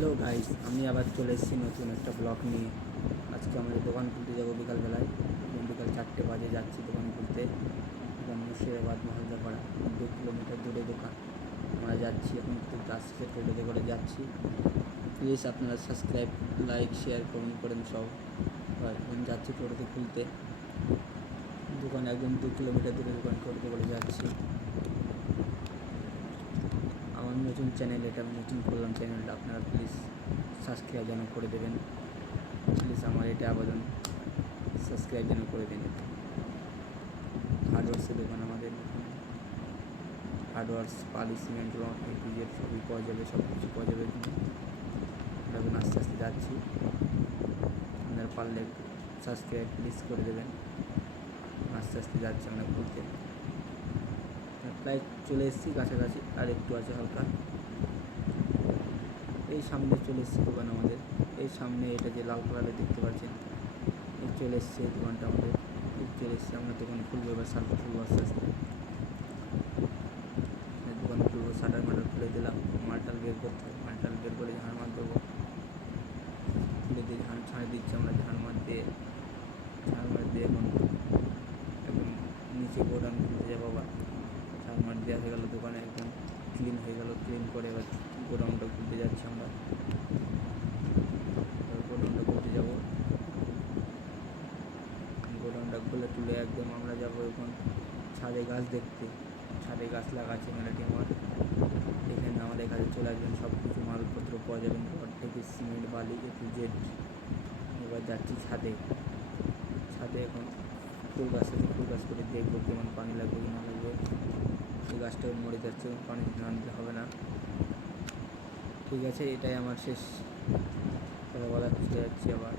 Hello guys, আমি আবার চলে এসেছি নতুন একটা ব্লগ নিয়ে। আজকে আমাদের দোকান খুলতে যাবো বিকালবেলায়। বিকাল 4টে বাজে যাচ্ছি দোকান খুলতে। মুর্শিদাবাদ মহালদাপাড়া 2 কিলোমিটার দূরে দোকান। আমরা যাচ্ছি এখন খুলতে আসছে, টোটোতে করে যাচ্ছি। প্লিজ আপনারা সাবস্ক্রাইব, লাইক, শেয়ার, কমেন্ট করেন সব। এখন যাচ্ছি টোটোতে খুলতে। দোকান একদম 2 কিলোমিটার দূরে দোকান, টোটোতে করে যাচ্ছি। আমার নতুন চ্যানেল এটা, আমি নতুন করলাম চ্যানেলটা, আপনারা প্লিজ সাবস্ক্রাইব যেন করে দেবেন। প্লিজ আমার এটা আবেদন, সাবস্ক্রাইব যেন করে দেন। হার্ডওয়ার্সের দোকান আমাদের, হার্ডওয়ার্স, পালি, সিমেন্ট, রং, এপিজেড সবই পাওয়া যাবে, সব কিছু পাওয়া যাবে এখানে। এখন আস্তে আস্তে যাচ্ছি, আপনারা পারলে একটু সাবস্ক্রাইব প্লিজ করে দেবেন। আস্তে আস্তে যাচ্ছি আমরা ঘুরতে, প্রায় চলে এসেছি কাছাকাছি, আর একটু আছে হালকা। এই সামনে চলে এসেছি দোকান আমাদের, এই সামনে এটা যে লাল কালারে দেখতে পাচ্ছেন, এই চলে এসছে এই দোকানটা আমাদের। চলে এসছে, আমরা দোকান খুলবো এবার, শাটার খুলবো আস্তে আস্তে। দোকান খুলবো, শাটার মাটার খুলে দিলাম, মালটাল বের করতে হবে, মালটাল বের করে ঝাড় মার দেবো। খুলে দিয়ে ছাড়ে দিচ্ছি আমরা, ঝাড় মার দিয়ে এখন একদম নিচে গোডাউন খুলতে যাবো আবার। ঝাড় মার দেওয়া হয়ে গেলো, দোকানে একদম ক্লিন হয়ে গেলো। ক্লিন করে এবার গোডাউনটা খুলতে যাচ্ছি আমরা। গোডাউনটা খুলতে যাবো, গোডাউনটা খুলে টুলে একদম আমরা যাবো এখন ছাদে গাছ দেখতে। ছাদে গাছ লাগাচ্ছে মেলাটি আমার। এখানে আমাদের কাছে চলে আসবেন, সব কিছু মালপত্র পাওয়া যাবেন, রড থেকে সিমেন্ট, বালি, A to Z। এবার যাচ্ছি ছাদে। ছাদে এখন ফুল গাছ আছে, ফুল গাছ করে দেখবো কেমন পানি লাগবে কি না লাগবে। এই গাছটা মরে যাচ্ছে, পানি দিতে আনতে হবে না। ঠিক আছে, এটাই আমার শেষ কথা বলা, চলে যাচ্ছি আবার।